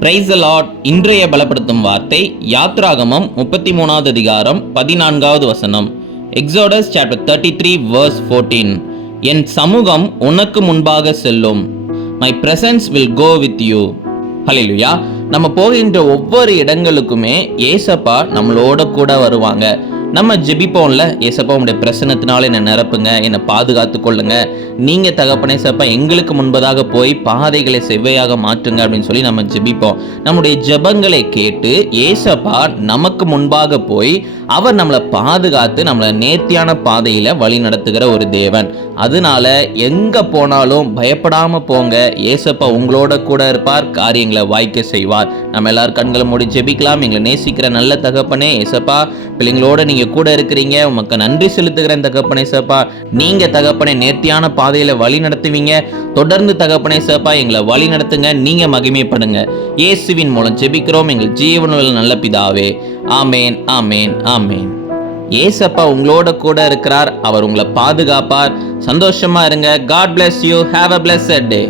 Praise the Lord. இன்றைய பலப்படுத்தும் வார்த்தை யாத்ராகமம் 33வது அதிகாரம் 14வது வசனம். Exodus chapter 33 verse 14. என் சமூகம் உனக்கு முன்பாக செல்லும். My presence will go with you. ஹல்லேலூயா. நம்ம போகின்ற ஒவ்வொரு இடங்களுக்குமே ஏசப்பா நம்மளோட கூட வருவாங்க. நம்ம ஜெபிப்போம்ல, ஏசப்பா உங்களுடைய பிரசன்னத்தினால என்னை நிரப்புங்க, என்னை பாதுகாத்து கொள்ளுங்க, நீங்க தகப்பனே சப்பா எங்களுக்கு முன்பதாக போய் பாதைகளை செவ்வையாக மாற்றுங்க அப்படின்னு சொல்லி நம்ம ஜெபிப்போம். நம்முடைய ஜெபங்களை கேட்டு ஏசப்பா நமக்கு முன்பாக போய் அவர் நம்மளை பாதுகாத்து நம்மளை நேர்த்தியான பாதையில வழி நடத்துகிற ஒரு தேவன். அதனால எங்க போனாலும் பயப்படாம போங்க. ஏசப்பா உங்களோட கூட இருப்பார், காரியங்களை வாய்க்க செய்வார். நம்ம எல்லாரும் கண்களை மூடி ஜெபிக்கலாம். எங்களை நேசிக்கிற நல்ல தகப்பனே ஏசப்பா, பிள்ளைங்களோட நீங்க கூட இருக்கிறீங்க, உமக்கு நன்றி செலுத்துகிறேன் தகப்பனே சப்பா. நீங்க தகப்பனே நேர்த்தியான பாதையில வழி நடத்துவீங்க. தொடர்ந்து தகப்பனே சப்பா எங்களை வழி நடத்துங்க, நீங்க மகிமைப்படுங்க. இயேசுவின் மூலம் ஜெபிக்கிறோம் எங்கள் ஜீவனுள்ள நல்ல பிதாவே. ஆமேன், ஆமேன், ஆமேன். ஏசப்பா உங்களோட கூட இருக்கிறார், அவர் உங்களை பாதுகாப்பார். சந்தோஷமா இருங்க. God bless you. Have a blessed day.